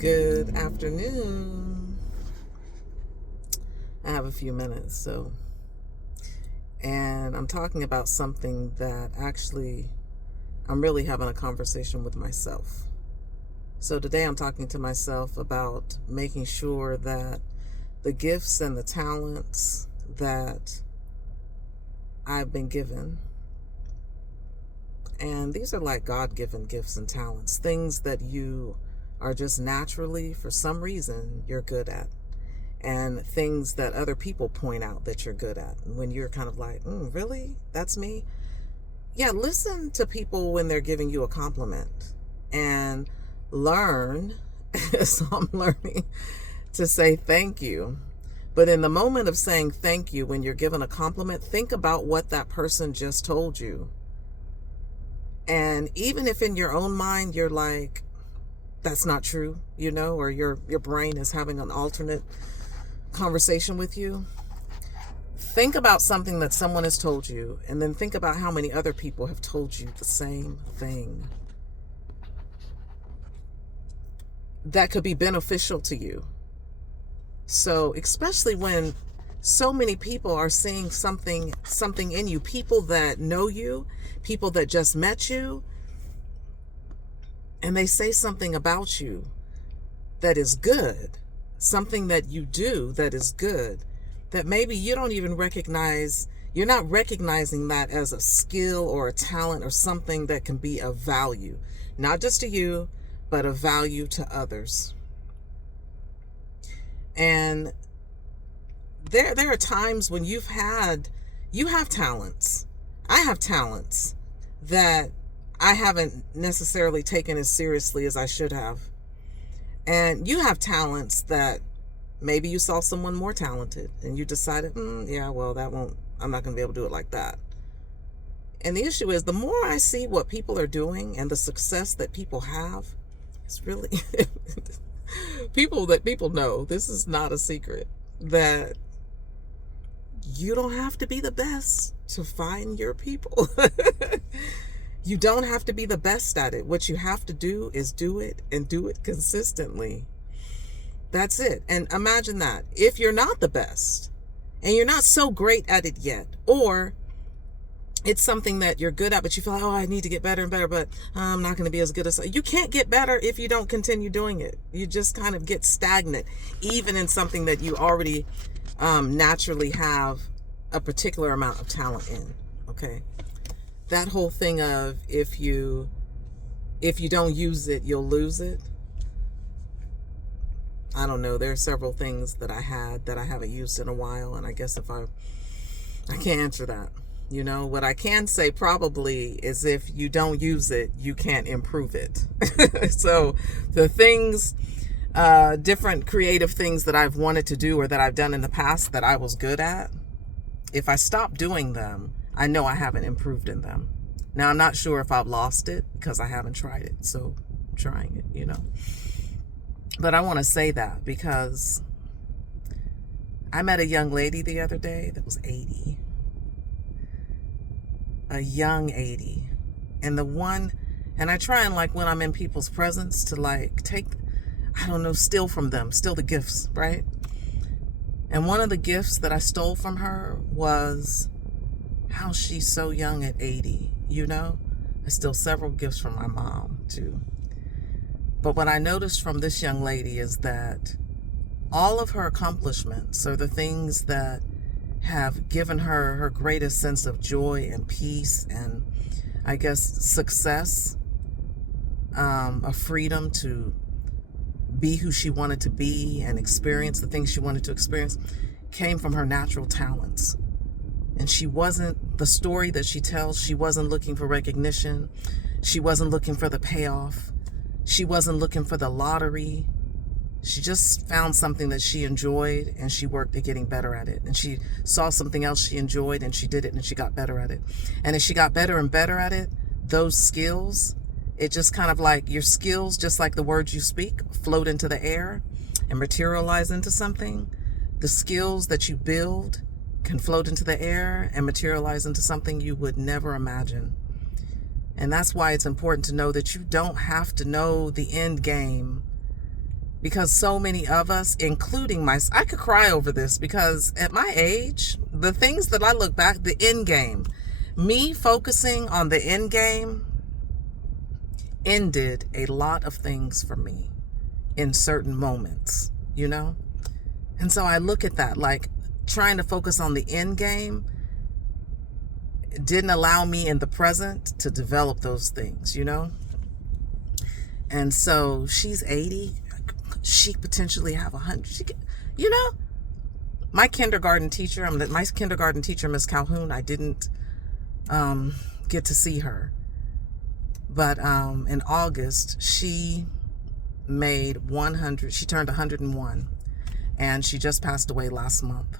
Good afternoon. I have a few minutes, and I'm talking about something that actually I'm really having a conversation with myself. So today I'm talking to myself about making sure that the gifts and the talents that I've been given, and these are like God-given gifts and talents, things that you are just naturally, for some reason, you're good at, and things that other people point out that you're good at. And when you're kind of like, really? That's me? Yeah, listen to people when they're giving you a compliment and learn, so I'm learning to say thank you. But in the moment of saying thank you, when you're given a compliment, think about what that person just told you. And even if in your own mind you're like, that's not true, or your brain is having an alternate conversation with you, think about something that someone has told you, and then think about how many other people have told you the same thing that could be beneficial to you. So especially when so many people are seeing something in you, people that know you, people that just met you, and they say something about you that is good, something that you do that is good, that maybe you don't even recognize. You're not recognizing that as a skill or a talent or something that can be of value, not just to you, but of value to others. And there are times when you have talents. I have talents that I haven't necessarily taken as seriously as I should have. And you have talents that maybe you saw someone more talented and you decided, I'm not going to be able to do it like that. And the issue is, the more I see what people are doing and the success that people have, it's really people know, this is not a secret, that you don't have to be the best to find your people. You don't have to be the best at it. What you have to do is do it, and do it consistently. That's it. And imagine that. If you're not the best and you're not so great at it yet, or it's something that you're good at, but you feel like, I need to get better and better, but I'm not going to be as good as... You can't get better if you don't continue doing it. You just kind of get stagnant, even in something that you already naturally have a particular amount of talent in. Okay. That whole thing of if you don't use it, you'll lose it. I don't know. There are several things that I had that I haven't used in a while, and I guess I can't answer that. What I can say probably is, if you don't use it, you can't improve it. So the things, different creative things that I've wanted to do or that I've done in the past that I was good at, if I stop doing them, I know I haven't improved in them. Now, I'm not sure if I've lost it because I haven't tried it. So I'm trying it, But I want to say that because I met a young lady the other day that was 80. A young 80. And I try and, like, when I'm in people's presence, to like take, steal from them, steal the gifts, right? And one of the gifts that I stole from her was how she's so young at 80, I stole several gifts from my mom too. But what I noticed from this young lady is that all of her accomplishments are the things that have given her her greatest sense of joy and peace and, I guess, success, a freedom to be who she wanted to be and experience the things she wanted to experience, came from her natural talents. And the story that she tells, she wasn't looking for recognition. She wasn't looking for the payoff. She wasn't looking for the lottery. She just found something that she enjoyed, and she worked at getting better at it. And she saw something else she enjoyed, and she did it, and she got better at it. And as she got better and better at it, those skills, it just kind of like your skills, just like the words you speak, float into the air and materialize into something. The skills that you build can float into the air and materialize into something you would never imagine. And that's why it's important to know that you don't have to know the end game because so many of us, including I could cry over this, because at my age, the things that I look back, the end game, me focusing on the end game ended a lot of things for me in certain moments, you know? And so I look at that, like trying to focus on the end game didn't allow me in the present to develop those things, you know? And so she's 80. She potentially have 100. She could, you know? My kindergarten teacher, Miss Calhoun, I didn't get to see her. But in August, she made 100. She turned 101. And she just passed away last month.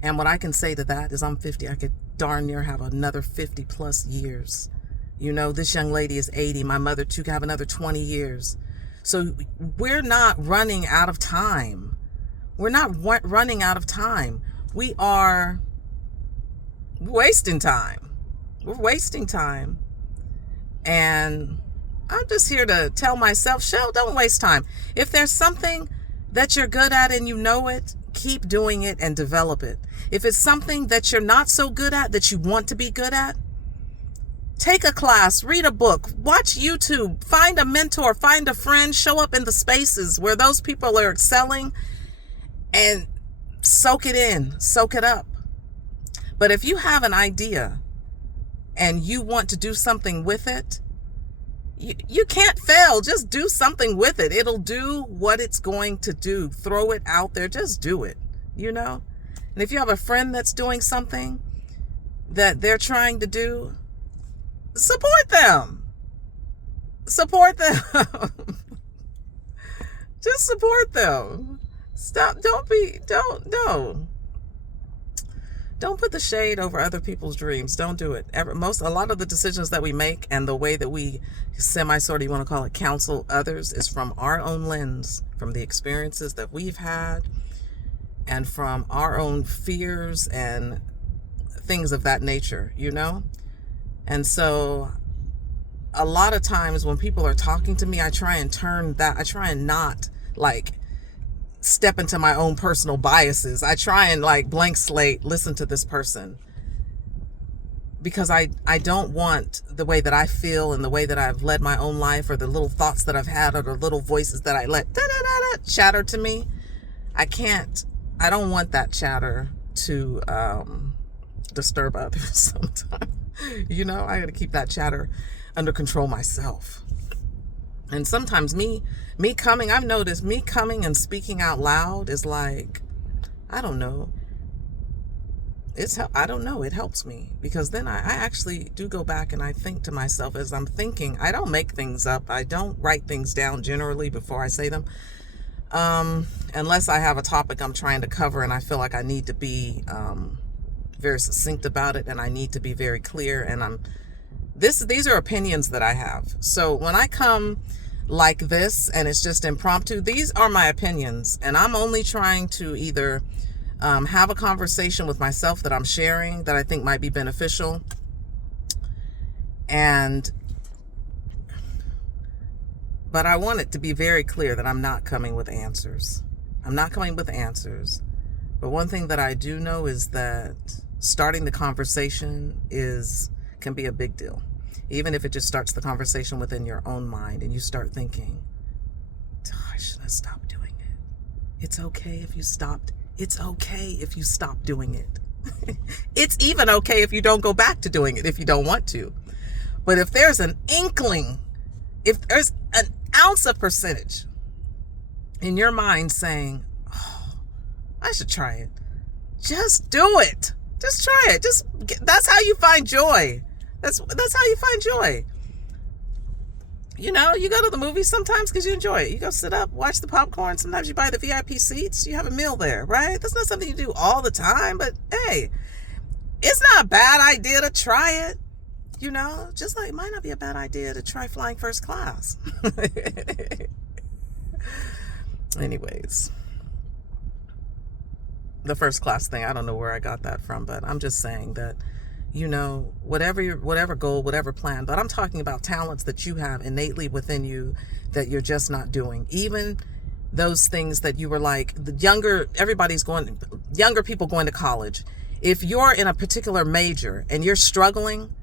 And what I can say to that is I'm 50. I could darn near have another 50 plus years. You know, this young lady is 80. My mother too could have another 20 years. So we're not running out of time. We're not running out of time. We are wasting time. We're wasting time. And I'm just here to tell myself, Chelle, don't waste time. If there's something that you're good at and you know it, keep doing it and develop it. If it's something that you're not so good at, that you want to be good at, take a class, read a book, watch YouTube, find a mentor, find a friend, show up in the spaces where those people are excelling and soak it in, soak it up. But if you have an idea and you want to do something with it, you can't fail. Just do something with it. It'll do what it's going to do. Throw it out there. Just do it, you know? And if you have a friend that's doing something that they're trying to do, support them. Support them. Just support them. Stop. Don't put the shade over other people's dreams. Don't do it. A lot of the decisions that we make and the way that we sort of, you want to call it, counsel others is from our own lens, from the experiences that we've had, and from our own fears and things of that nature, you know? And so a lot of times when people are talking to me, I try and not like step into my own personal biases. I try and like blank slate, listen to this person, because I don't want the way that I feel and the way that I've led my own life, or the little thoughts that I've had, or the little voices that I let chatter to me. I don't want that chatter to disturb others sometimes. You know, I got to keep that chatter under control myself. And sometimes I've noticed me coming and speaking out loud is like, I don't know. It helps me, because then I actually do go back and I think to myself as I'm thinking. I don't make things up. I don't write things down generally before I say them. Unless I have a topic I'm trying to cover and I feel like I need to be very succinct about it, and I need to be very clear, and these are opinions that I have. So when I come like this and it's just impromptu, these are my opinions, and I'm only trying to either have a conversation with myself that I'm sharing that I think might be beneficial, but I want it to be very clear that I'm not coming with answers. I'm not coming with answers. But one thing that I do know is that starting the conversation can be a big deal. Even if it just starts the conversation within your own mind and you start thinking, oh, I should have stopped doing it. It's okay if you stopped. It's okay if you stop doing it. It's even okay if you don't go back to doing it if you don't want to. But if there's an inkling, if there's an ounce of percentage in your mind saying, oh, I should try it, just do it. Just try it. That's how you find joy. That's how you find joy. You know, you go to the movies sometimes because you enjoy it. You go sit up, watch the popcorn. Sometimes you buy the VIP seats. You have a meal there, right? That's not something you do all the time, but hey, it's not a bad idea to try it. You know, just like it might not be a bad idea to try flying first class. Anyways, the first class thing, I don't know where I got that from, but I'm just saying that, whatever goal, whatever plan. But I'm talking about talents that you have innately within you that you're just not doing. Even those things that you were like, younger people going to college. If you're in a particular major and you're struggling,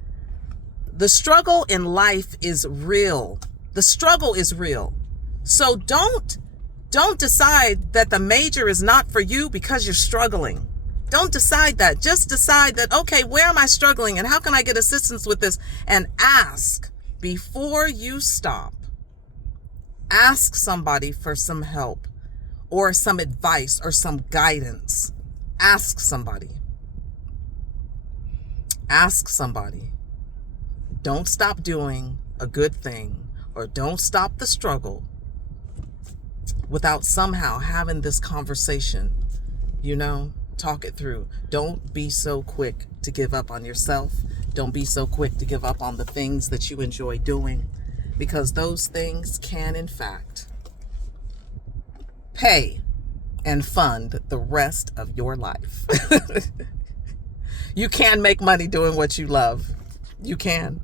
the struggle in life is real. The struggle is real. So don't decide that the major is not for you because you're struggling. Don't decide that. Just decide that, okay, where am I struggling and how can I get assistance with this? And ask before you stop. Ask somebody for some help or some advice or some guidance. Ask somebody. Ask somebody. Don't stop doing a good thing or don't stop the struggle without somehow having this conversation, talk it through. Don't be so quick to give up on yourself. Don't be so quick to give up on the things that you enjoy doing, because those things can, in fact, pay and fund the rest of your life. You can make money doing what you love. You can.